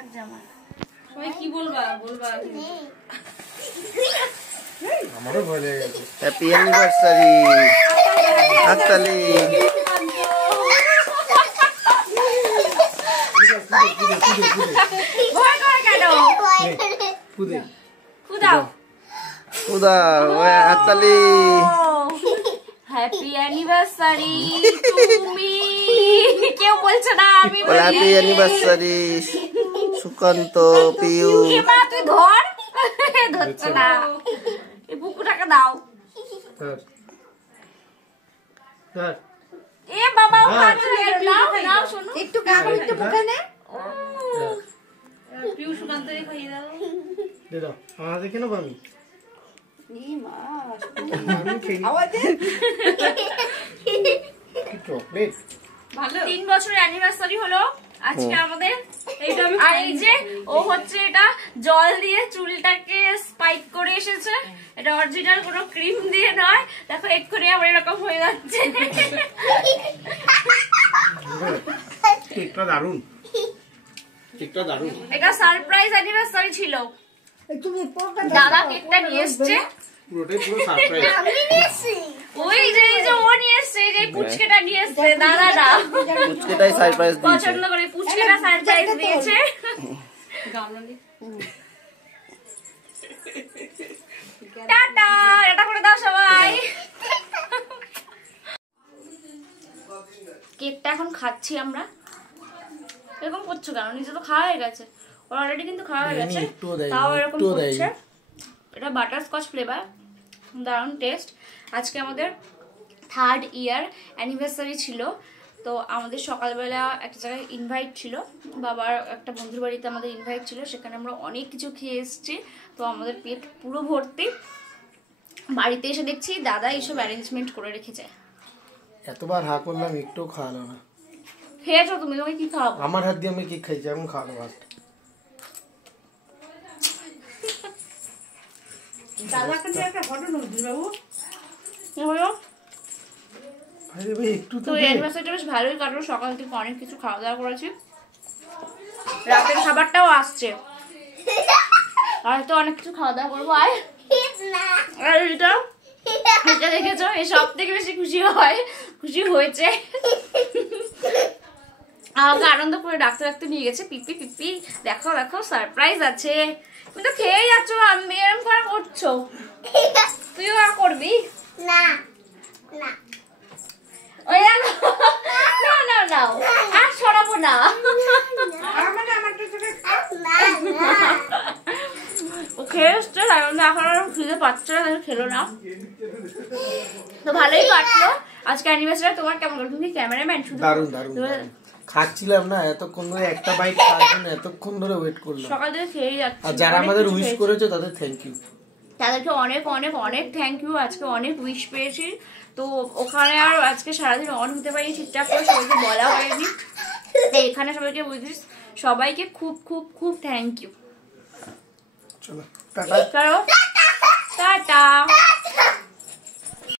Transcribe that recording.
লাগছে আমার। সবাই কি বলবা আমারও ভয় লেগে গেছে। হ্যাপি অ্যানিভার্সারি হাততালি। ভয় করে কেন? ফুদাও হাততালি। হ্যাপি অ্যানিভার্সারি তুমি। কেউ বলছে না, আমি বলি হ্যাপি অ্যানিভার্সারি সুকান্ত পিউ। এমা তুই ধর, ধরছে না। এই বুকুটাকে দাও। এ বাবা নাও শোনো একটু কাগজ একটু মুখে নে। পিউ সুকান্তকে খাইয়ে দাও। দে দাও আমার হাতে কেন পাবি? ই মা আমি খেয়ে চকলেট। ভালো 3 বছরের অ্যানিভার্সারি হলো আজকে আমাদের। এইটা আমি আর এই যে ও হচ্ছে এটা জল দিয়ে চুলটাকে স্পাইক করে এসেছে। এটা অরিজিনাল কোনো ক্রিম দিয়ে নয়। দেখো এক্ষুনি আমার এরকম হয়ে যাচ্ছে। কেকটা দারুণ, কেকটা দারুণ। এটা সারপ্রাইজ অ্যানিভার্সারি ছিল। দাদা কেকটা নিয়ে এসছে। পুরোটাই পুরো সারপ্রাইজ। ওই যে ও নিয়ে এসছে, এই যে পুচকেটা নিয়ে এসছে দাদা না। পুচকেটাই সারপ্রাইজ দিয়েছে। পছন্দ করে পুচকেটা সারপ্রাইজ দিয়েছে। টাটা, এটা করে দাও সবাই। কেকটা এখন খাচ্ছি আমরা। এরকম করছো কেন? নিজে তো খাওয়া হয়ে গেছে, ওর অলরেডি কিন্তু খাওয়া হয়ে গেছে, তাও এরকম করছে। এটা বাটারস্কচ ফ্লেভার, দারুণ টেস্ট। আজকে আমাদের 3rd ইয়ার অ্যানিভার্সারি ছিল। তো আমাদের সকালবেলা একটা জায়গায় ইনভাইট ছিল, বাবার একটা বন্ধুর বাড়িতে আমাদের ইনভাইট ছিল। সেখানে আমরা অনেক কিছু খেয়ে এসেছি। তো আমাদের পেট পুরো ভর্তি। বাড়িতে এসে দেখছি দাদা এইসব অ্যারেঞ্জমেন্ট করে রেখেছে। এতবার হা করলাম একটু খাওয়ালো না। খেয়েছো তুমি? তোমাকে কি খাওয়াবো? আমার হাত দিয়ে আমি কেক খাইছি, এখন খাওয়ালো ভাত। আরে ভাই একটু তো অ্যানিভার্সারিটা বেশ ভালোই কাটলো। সকাল থেকে অনেক কিছু খাওয়া দাওয়া করেছি, রাতের খাবারটাও আসছে, আর তো অনেক কিছু খাওয়া দাওয়া করবো। আর এটা দেখেছো, এই সব থেকে বেশি খুশি হয়েছে। আমাকে আনন্দ করে ডাকতে ডাকতে নিয়ে গেছে। পিপি পিপি দেখো দেখো সারপ্রাইজ আছে। তুমি তো খেয়েই যাচ্ছ, আমি এরকম করে করছো। তুইও আর করবি না? না ওই না না না আর সরাবো না। ও খেয়ে এসছে, এখন আর খিদে পাচ্ছে না, খেলো না। তো ভালোই কাটলো আজকে অ্যানিভার্সারি। তোমার কেমন কাটলো? তুমি ক্যামেরাম্যান শুধু? দারুণ দারুণ। খাচ্ছিলাম না এতক্ষণ ধরে, একটা বাইট খাওয়ার জন্য এতক্ষণ ধরে ওয়েট করলাম। সকাল থেকে খেয়েই যাচ্ছি। আর যারা আমাদের উইশ করেছে তাদের থ্যাংক ইউ। তাদেরকে অনেক অনেক অনেক থ্যাংক ইউ। আজকে অনেক উইশ পেয়েছি। তো ওখানে আর আজকে সারাদিন অন হতে পারি ঠিকঠাক করে, সবাইকে বলা হয়নি। এখানে সবাইকে বুঝিস, সবাইকে খুব খুব খুব থ্যাংক ইউ। চলো টাটা। টাটা।